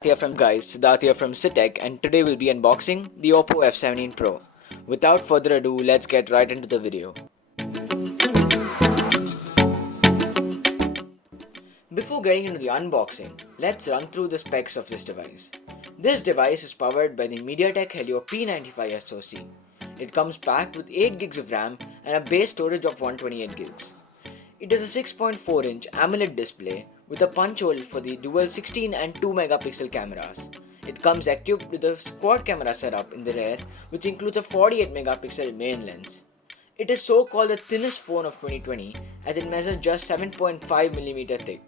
Here from guys, Siddharth here from Citec, and today we'll be unboxing the Oppo F17 Pro. Without further ado, let's get right into the video. Before getting into the unboxing, let's run through the specs of this device. This device is powered by the MediaTek Helio P95 SoC. It comes packed with 8 gigs of RAM and a base storage of 128 gigs. It is a 6.4-inch AMOLED display with a punch hole for the dual 16 and 2 megapixel cameras. It comes equipped with a quad camera setup in the rear, which includes a 48 megapixel main lens. It is so called the thinnest phone of 2020 as it measures just 7.5mm thick.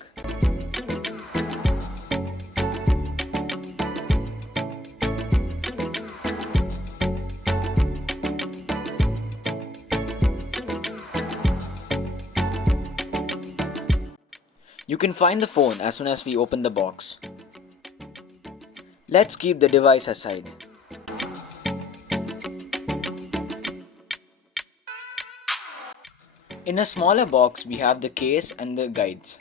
You can find the phone as soon as we open the box. Let's keep the device aside. In a smaller box, we have the case and the guides.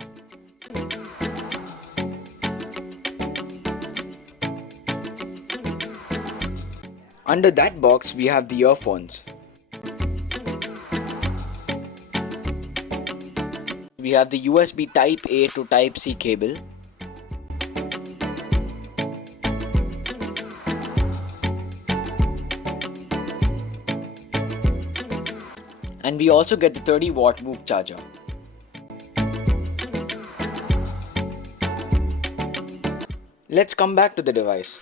Under that box, we have the earphones. We have the USB Type A to Type C cable. And we also get the 30-watt Whoop charger. Let's come back to the device.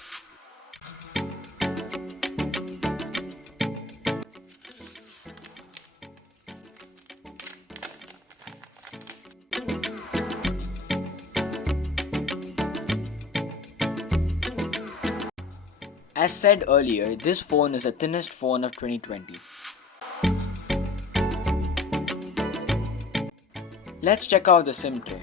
As said earlier, this phone is the thinnest phone of 2020. Let's check out the SIM tray.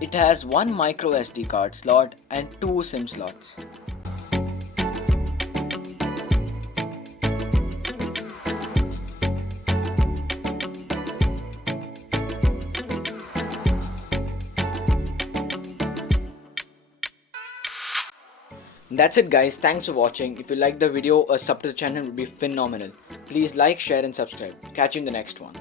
It has one micro SD card slot and 2 SIM slots. That's it guys, thanks for watching. If you liked the video, a sub to the channel would be phenomenal. Please like, share and subscribe. Catch you in the next one.